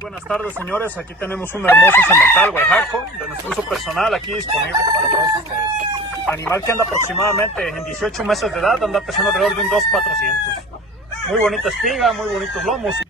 Buenas tardes, señores. Aquí tenemos un hermoso semental Oaxaco de nuestro uso personal, aquí disponible para todos ustedes. Animal que anda aproximadamente en 18 meses de edad, anda pesando alrededor de un 2,400. Muy bonita espiga, muy bonitos lomos.